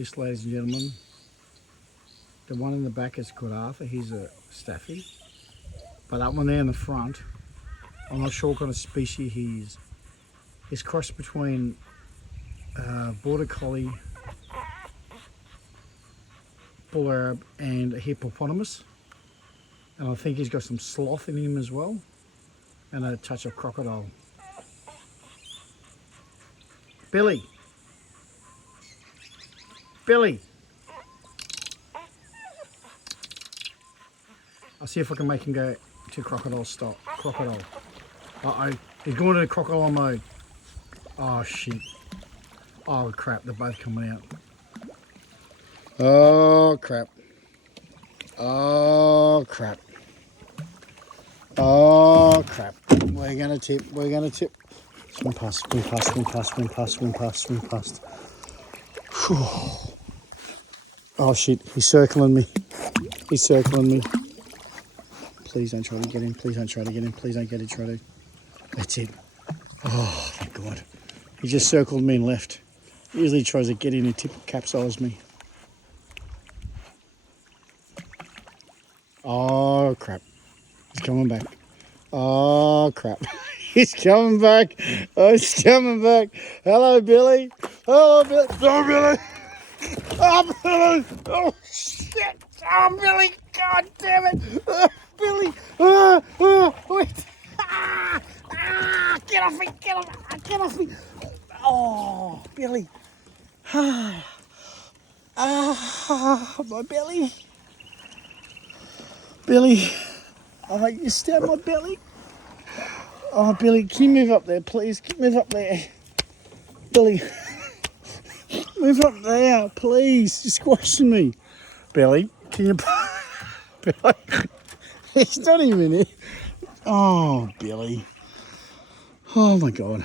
This, ladies and gentlemen, the one in the back is called Arthur. He's a staffy. But that one there in the front, I'm not sure what kind of species he is. He's crossed between Border Collie, Bull Arab and a hippopotamus. And I think he's got some sloth in him as well. And a touch of crocodile. Billy. Billy. I'll see if I can make him go to crocodile stop. Crocodile. Uh-oh. He's going to crocodile mode. Oh, shit. Oh, crap. They're both coming out. Oh, crap. Oh, crap. Oh, crap. We're going to tip. We're going to tip. Swim past, swim past, swim past, swim past, swim past, swim past. Whew. Oh, shit. He's circling me. He's circling me. Please don't try to get in. Please don't try to get in. Please don't get in. Try to. That's it. Oh, thank God. He just circled me and left. He usually tries to get in and capsize me. Oh, crap. He's coming back. Oh, crap. He's coming back. Oh, he's coming back. Hello, Billy. Hello, Billy. Oh, Billy. Oh, Billy. Oh, shit. Oh, Billy. God damn it. Oh, Billy. Wait. Get off me. Get off me. Get off me. Oh, Billy. My belly. Billy. Oh, you stabbed my belly. Oh, Billy, can you move up there, please? Move up there. Billy. Move up there, please. You're squashing me. Billy, can you... Billy. He's not even here. Oh, Billy. Oh, my God.